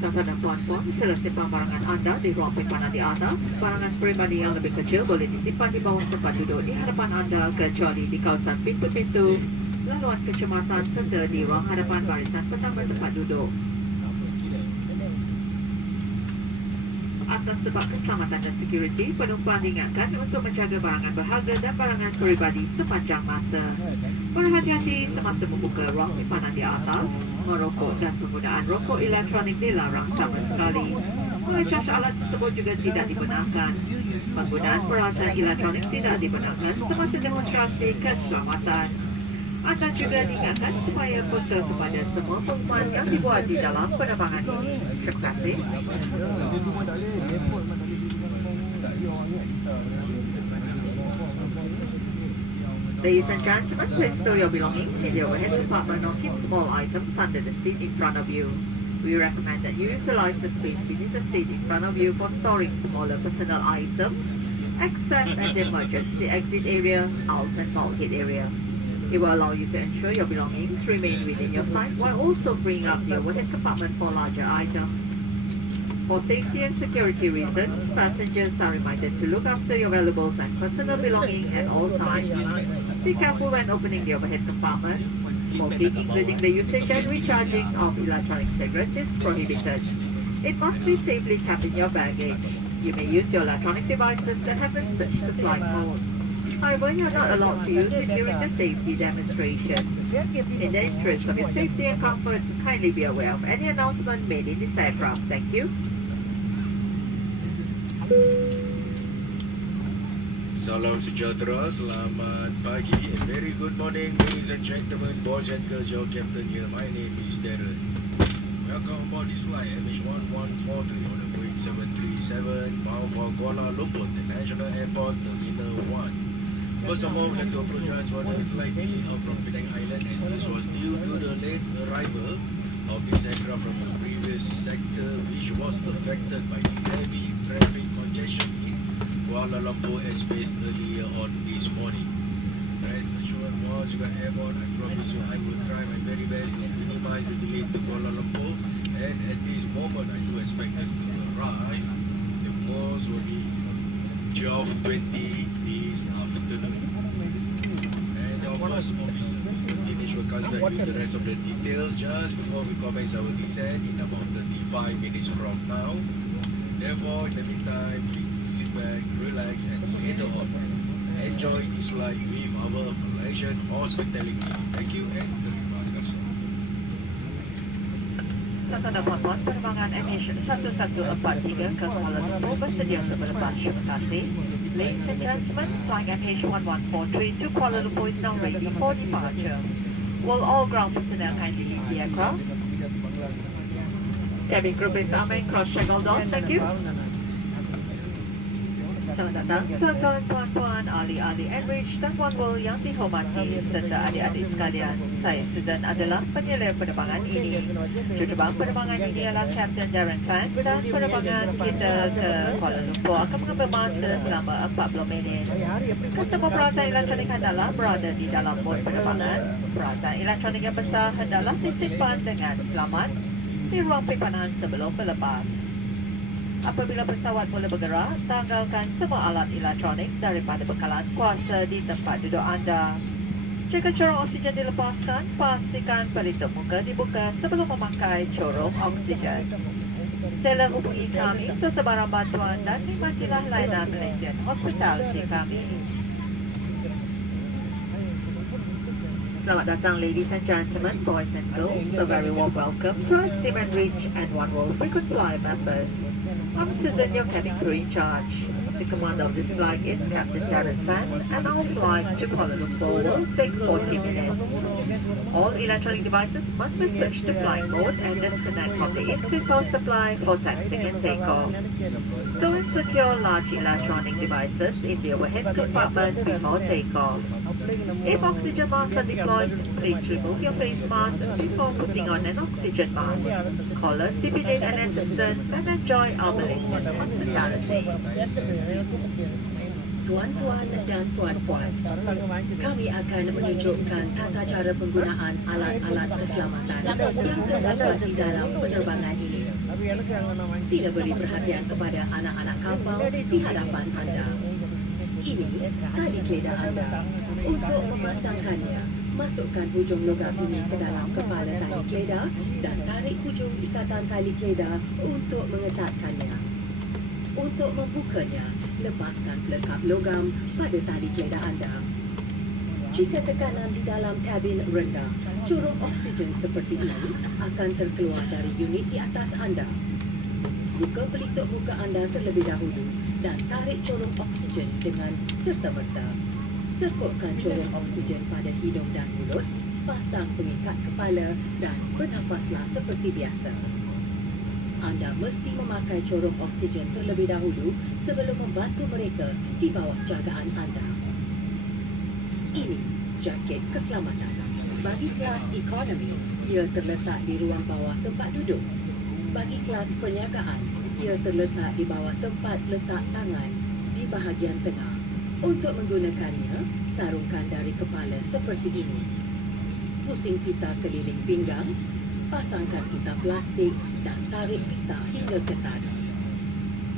Tuan-tuan dan puan-puan, sila simpan barangan anda di ruang penyimpanan di atas. Barangan peribadi yang lebih kecil boleh disimpan di bawah tempat duduk di hadapan anda kecuali di kawasan pintu-pintu, laluan kecemasan serta di ruang hadapan barisan pertama tempat duduk. Atas sebab keselamatan dan sekuriti, penumpang diingatkan untuk menjaga barangan berharga dan barangan peribadi sepanjang masa. Berhati-hati semasa membuka ruang simpanan di atas. Merokok dan penggunaan rokok elektronik dilarang sama sekali. Mengecas alat tersebut juga tidak dibenarkan. Penggunaan peralatan elektronik tidak dibenarkan semasa demonstrasi keselamatan. Anda juga diingatkan supaya foto kepada semua pengumuman yang dibuat di dalam penerbangan ini. Terima kasih. Ladies and gentlemen, please store your belongings in the overhead compartment or keep small items under the seat in front of you. We recommend that you utilize the space beneath the seat in front of you for storing smaller personal items, except at the emergency exit area, aisles and bulkhead area. It will allow you to ensure your belongings remain within your sight while also freeing up the overhead compartment for larger items. For safety and security reasons, passengers are reminded to look after your valuables and personal belongings at all times. Be careful when opening the overhead compartment. Smoking, including the usage and recharging of electronic cigarettes, is prohibited. It must be safely kept in your baggage. You may use your electronic devices that have been switched to flight mode. However, you are not allowed to use it during the safety demonstration. In the interest of your safety and comfort, kindly be aware of any announcement made in this aircraft. Thank you. Salam sejahtera, selamat pagi, and very good morning, ladies and gentlemen, boys and girls. Your captain here. My name is Darren. Welcome aboard this flight MH1143 on the Boeing 737 bound for Kuala Lumpur International Airport Terminal 1. First of all, we'd like to apologize for the slight delay from Penang Island, as this was due to the late arrival of this aircraft from the previous sector, which was affected by the heavy traffic congestion in Kuala Lumpur airspace earlier on this morning. Rest assured, once you got airborne, I promise you I will try my very best to minimize the delay to Kuala Lumpur, and at this moment I do expect us to arrive. The most will be 12:20 this afternoon. And our first officer, Mr. Dinesh, will come back with the rest of the details just before we commence our descent in about 35 minutes from now. Therefore, in the meantime, please do sit back, relax, and later on enjoy this flight with our Malaysian hospitality. Thank you and terima kasih. Tuan-tuan dan puan-puan, penerbangan MH1143 ke Kuala Lumpur bersedia untuk melepas. Terima kasih. Ladies and gentlemen, flying MH1143 to Kuala Lumpur is now ready for departure. Will all ground personnel kindly leave the aircraft? Cabin crew please amen, cross-check all doors. Thank you. Selamat datang, tuan-tuan, puan-puan, ahli-ahli Enrich dan puan-puan yang dihormati serta adik-adik sekalian. Saya Susan adalah penyelenggaraan penerbangan ini. Juruterbang penerbangan ini adalah Captain Darren Fan dan penerbangan kita ke Kuala Lumpur akan mengambil masa selama 40 minit. Semua peralatan elektronik hendaklah berada di dalam mod penerbangan. Peralatan elektronik yang besar hendaklah disimpan dengan selamat di ruang penyimpanan sebelum berlepas. Apabila pesawat mula bergerak, tanggalkan semua alat elektronik daripada bekalan kuasa di tempat duduk anda. Jika corong oksigen dilepaskan, pastikan pelitup muka dibuka sebelum memakai corong oksigen. Sila hubungi kami sesebarang bantuan dan nikmatilah layanan Malaysian Hospitality kami. Selamat datang, ladies and gentlemen, boys and girls. A very warm welcome to our Steam Enrich and One World frequent flyer members. I'm Susan, your cabin crew in charge. The commander of this flight is Captain Darren Fan, and our flight to Kuala Lumpur will take 40 minutes. All electronic devices must be switched to flight mode and disconnect from the in-seat power supply for taxiing and takeoff. Store and secure large electronic devices in the overhead compartment before takeoff. If oxygen masks are deployed, please remove your face mask before putting on an oxygen mask. Call us if you need an assistance and enjoy our Malaysian hospitality. Tuan-tuan dan puan-puan, kami akan menunjukkan tata cara penggunaan alat-alat keselamatan yang terdapat di dalam penerbangan ini. Sila beri perhatian kepada anak-anak kapal di hadapan anda. Ini tali keledar anda. Untuk memasangkannya, masukkan hujung logam ini ke dalam kepala tali keledar dan tarik hujung ikatan tali keledar untuk mengetatkannya. Untuk membukanya, lepaskan pelekap logam pada tali keledar anda. Jika tekanan di dalam kabin rendah, corong oksigen seperti ini akan terkeluar dari unit di atas anda. Buka pelitup muka anda terlebih dahulu dan tarik corong oksigen dengan serta-merta. Serkutkan corong oksigen pada hidung dan mulut, pasang pengikat kepala dan bernafaslah seperti biasa. Anda mesti memakai corong oksigen terlebih dahulu sebelum membantu mereka di bawah jagaan anda. Ini jaket keselamatan. Bagi kelas ekonomi, ia terletak di ruang bawah tempat duduk. Bagi kelas perniagaan, ia terletak di bawah tempat letak tangan di bahagian tengah. Untuk menggunakannya, sarungkan dari kepala seperti ini. Pusing pita keliling pinggang, pasangkan pita plastik dan tarik pita hingga ketat.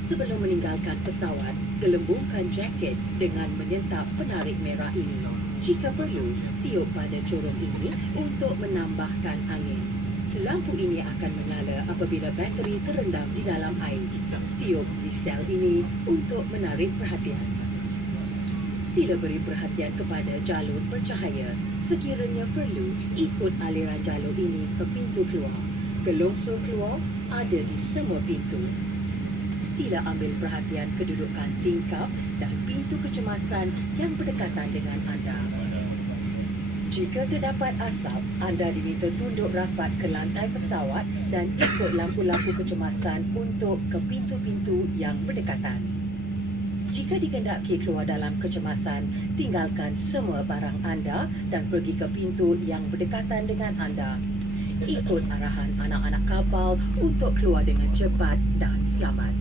Sebelum meninggalkan pesawat, gelembungkan jaket dengan menyentap penarik merah ini. Jika perlu, tiup pada corong ini untuk menambahkan angin. Lampu ini akan menyala apabila bateri terendam di dalam air. Tiup di sel ini untuk menarik perhatian. Sila beri perhatian kepada jalur bercahaya. Sekiranya perlu, ikut aliran jalur ini ke pintu keluar. Gelongsor keluar ada di semua pintu. Sila ambil perhatian kedudukan tingkap dan pintu kecemasan yang berdekatan dengan anda. Jika terdapat asap, anda diminta tunduk rapat ke lantai pesawat dan ikut lampu-lampu kecemasan untuk ke pintu-pintu yang berdekatan. Jika dikehendaki keluar dalam kecemasan, tinggalkan semua barang anda dan pergi ke pintu yang berdekatan dengan anda. Ikut arahan anak-anak kapal untuk keluar dengan cepat dan selamat.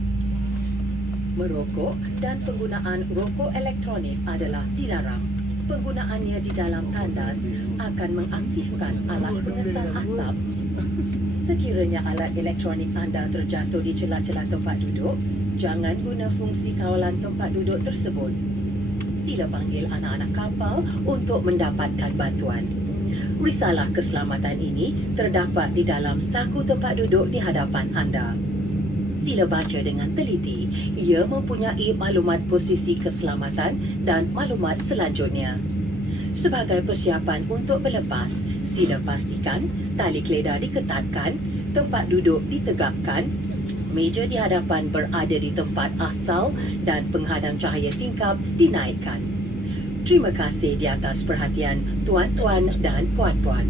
Merokok dan penggunaan rokok elektronik adalah dilarang. Penggunaannya di dalam tandas akan mengaktifkan alat pengesan asap. Sekiranya alat elektronik anda terjatuh di celah-celah tempat duduk, jangan guna fungsi kawalan tempat duduk tersebut. Sila panggil anak-anak kapal untuk mendapatkan bantuan. Risalah keselamatan ini terdapat di dalam saku tempat duduk di hadapan anda. Sila baca dengan teliti. Ia mempunyai maklumat posisi keselamatan dan maklumat selanjutnya. Sebagai persiapan untuk berlepas, sila pastikan tali keledar diketatkan, tempat duduk ditegakkan, meja di hadapan berada di tempat asal dan penghadang cahaya tingkap dinaikkan. Terima kasih di atas perhatian tuan-tuan dan puan-puan.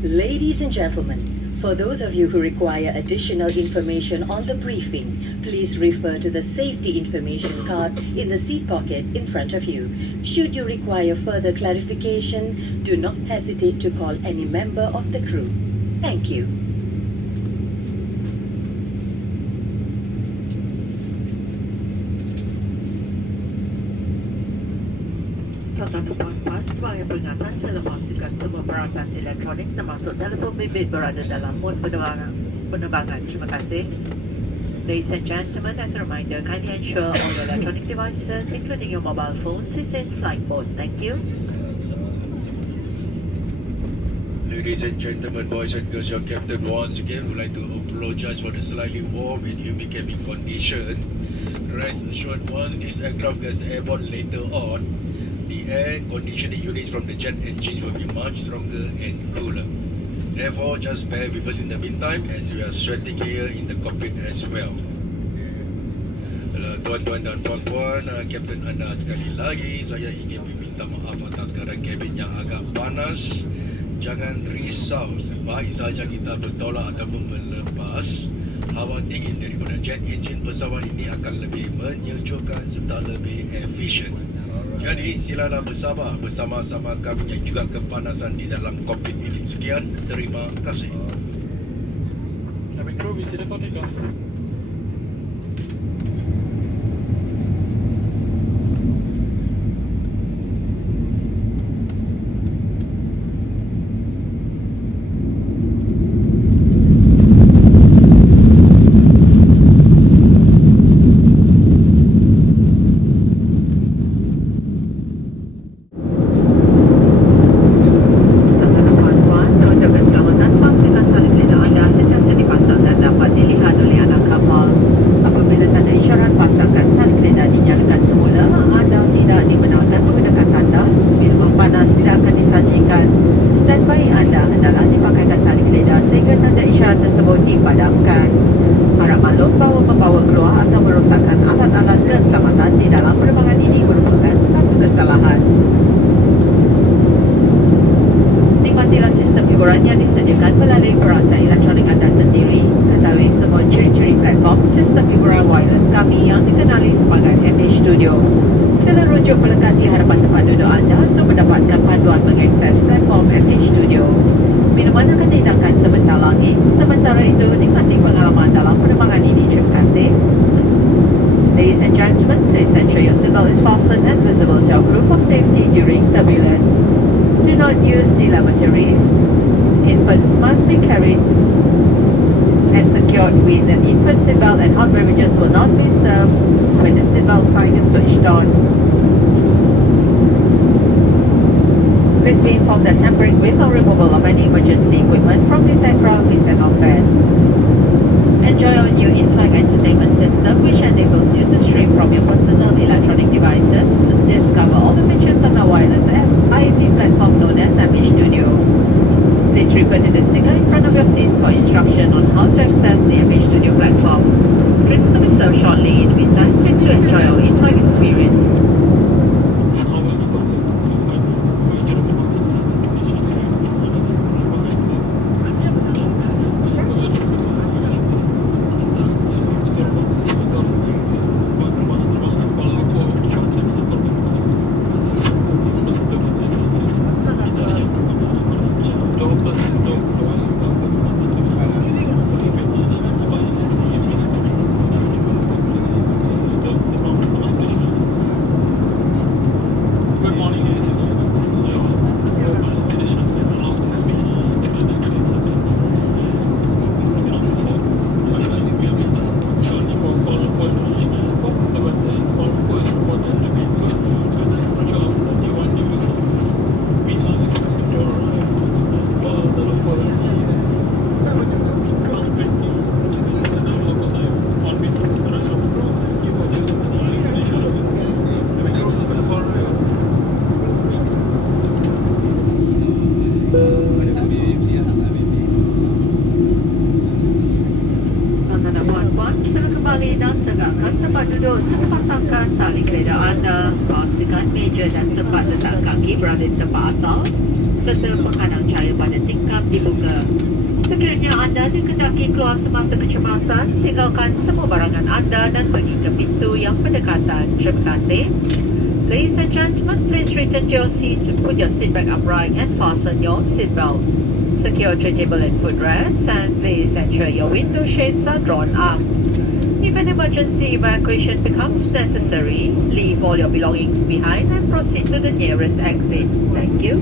Ladies and gentlemen, for those of you who require additional information on the briefing, please refer to the safety information card in the seat pocket in front of you. Should you require further clarification, do not hesitate to call any member of the crew. Thank you. Tuan-tuan dan puan-puan, sebagai peringatan sila memastikan semua peralatan elektronik termasuk telefon bimbit berada dalam mod penerbangan. Terima kasih. Ladies and gentlemen, as a reminder, kindly ensure all your electronic devices, including your mobile phones, is in flight mode. Thank you. Ladies and gentlemen, boys and girls, your captain once again would like to apologize for the slightly warm and humid cabin condition. Rest assured, once this aircraft gets airborne later on, the air conditioning units from the jet engines will be much stronger and cooler. Therefore, just bear with us in the meantime as we are sweating here in the cockpit as well. Tuan-tuan dan puan-puan, Kapten anda sekali lagi, saya ingin meminta maaf atas keadaan kabin yang agak panas. Jangan risau, sebaik saja kita bertolak ataupun berlepas. Hawa dingin daripada jet engine pesawat ini akan lebih menyejukkan serta lebih efisien. Jadi silalah bersabar bersama-sama kami yang juga kepanasan di dalam kokpit ini. Sekian, terima kasih. Cabin crew, we see the takeoff. tersebut dipadamkan. Harap maklum bahawa membawa keluar atau merosakkan alat-alat keselamatan di dalam penerbangan ini merupakan satu kesalahan. Nikmatilah sistem hiburan yang disediakan melalui perangkat elektronik anda sendiri. Ketahui semua ciri-ciri platform sistem hiburan wireless kami yang dikenali sebagai MH Studio. Sila rujuk melekat di hadapan tempat duduk anda untuk mendapatkan panduan mengakses platform MH Studio. Minuman akan dihidangkan sebentar lagi. Sementara itu, nikmati pengalaman dalam penerbangan ini. Terima kasih. Ladies and gentlemen, please ensure your seatbelt is fastened and visible to our crew for safety during turbulence. Do not use the lavatories. Infants must be carried and secured with an infant seatbelt, and hot beverages will not be served when the seatbelt sign is switched on. Please be informed that tampering with or removal of any emergency equipment from this aircraft is an offense. Enjoy our new in-flight entertainment system, which enables you to stream from your personal electronic devices. Discover all the features on our wireless IFE platform known as MH Studio. Please refer to the sticker in front of your seat for instruction on how to access the MH Studio platform. Drinks will be served shortly. In the meantime, please do enjoy our in-flight experience. Pasangkan tali keledar anda, pastikan meja dan tempat letak kaki berada di tempat asal serta penghadang cahaya pada tingkap dibuka. Sekiranya anda dikendaki keluar semasa kecemasan, tinggalkan semua barangan anda dan pergi ke pintu yang berdekatan. Terima kasih. Ladies and gentlemen, please return to your seat, put your seat back upright and fasten your seat belt. Secure your table and footrests, and please ensure your window shades are drawn up. If an emergency evacuation becomes necessary, leave all your belongings behind and proceed to the nearest exit. Thank you.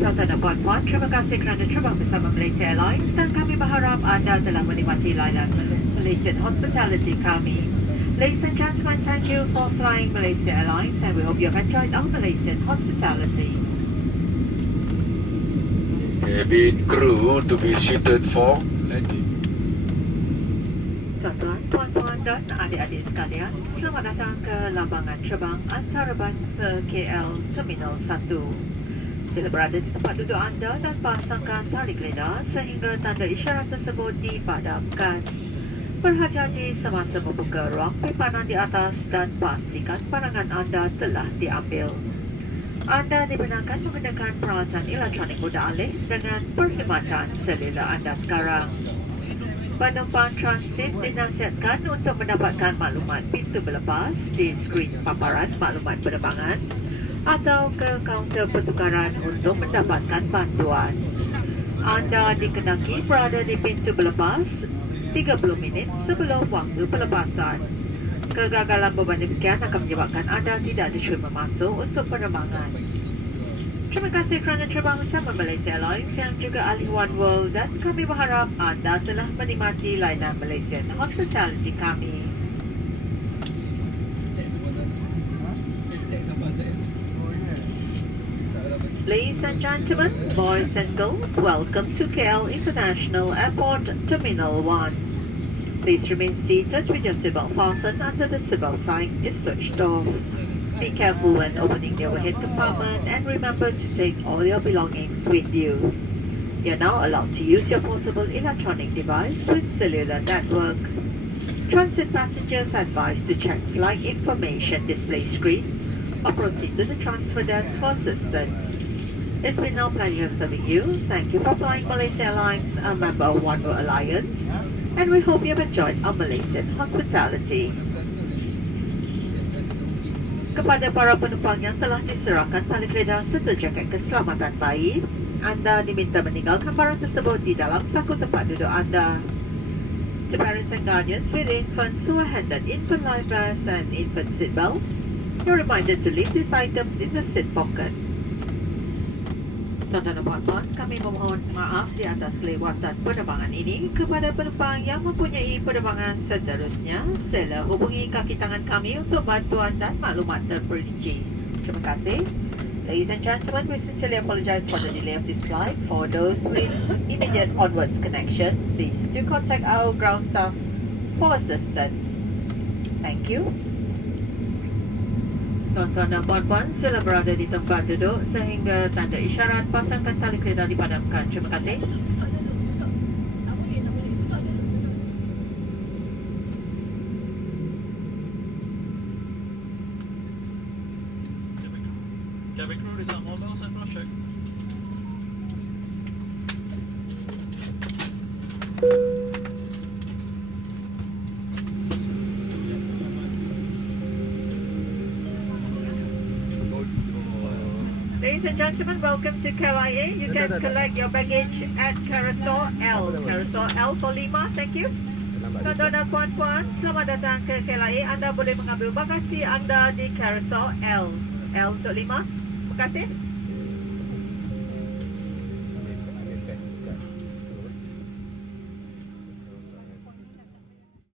Tuan-tuan dan puan-puan, terima kasih kerana terbang bersama Malaysia Airlines dan kami berharap anda telah menikmati layanan Malaysian Hospitality kami. Ladies and gentlemen, thank you for flying Malaysia Airlines and we hope you have enjoyed our Malaysian hospitality. Cabin crew to be seated for landing. Tuan-tuan, puan-puan dan adik-adik sekalian, selamat datang ke lambangan terbang antarabangsa KL Terminal 1. Sila berada di tempat duduk anda dan pasangkan tali keledar sehingga tanda isyarat tersebut dipadamkan. Berhati-hati semasa membuka ruang pipanan di atas dan pastikan pandangan anda telah diambil. Anda dibenarkan menggunakan peralatan elektronik mudah alih dengan perkhidmatan selula anda sekarang. Penumpang transit dinasihatkan untuk mendapatkan maklumat pintu berlepas di skrin paparan maklumat penerbangan atau ke kaunter pertukaran untuk mendapatkan bantuan. Anda dikendaki berada di pintu berlepas 30 minit sebelum waktu pelepasan. Kegagalan beban demikian akan menyebabkan anda tidak diterima masuk untuk penerbangan. Terima kasih kerana terbang bersama Malaysia Airlines yang juga ahli One World dan kami berharap anda telah menikmati layanan Malaysian Hospitality kami. Ladies and gentlemen, boys and girls, welcome to KL International Airport Terminal 1. Please remain seated with your seatbelt fastened until the seatbelt sign is switched off. Be careful when opening the overhead compartment and remember to take all your belongings with you. You're now allowed to use your portable electronic device with cellular network. Transit passengers advised to check flight information display screen or proceed to the transfer desk for assistance. It's been our pleasure serving you. Thank you for flying Malaysia Airlines, a member of One World Alliance, and we hope you've enjoyed our Malaysian hospitality. Kepada para penumpang yang telah diserahkan tali keledar serta jaket keselamatan bayi, anda diminta meninggalkan barang tersebut di dalam saku tempat duduk anda. To parents and guardians with infants who are handed infant life vests and infant seat belts, you're reminded to leave these items in the seat pocket. Tuan-tuan dan puan-puan, kami memohon maaf di atas kelewatan penerbangan ini. Kepada penumpang yang mempunyai penerbangan seterusnya, sila hubungi kaki tangan kami untuk bantuan dan maklumat terperinci. Terima kasih. Ladies and gentlemen, we sincerely apologize for the delay of this flight. For those with immediate onwards connection, please do contact our ground staff for assistance. Thank you. Tuan-tuan dan puan-puan, sila berada di tempat duduk sehingga tanda isyarat pasangkan tali keledar dipadamkan. Terima kasih. Cabin crew, is that mobile set for check? Ladies and gentlemen, welcome to KLIA. You can collect your baggage at Carousel L. Carousel L for Lima, thank you. Tuan-tuan dan puan-puan, selamat datang ke KLIA. Anda boleh mengambil bagasi anda di Carousel L. L untuk Lima. Terima kasih.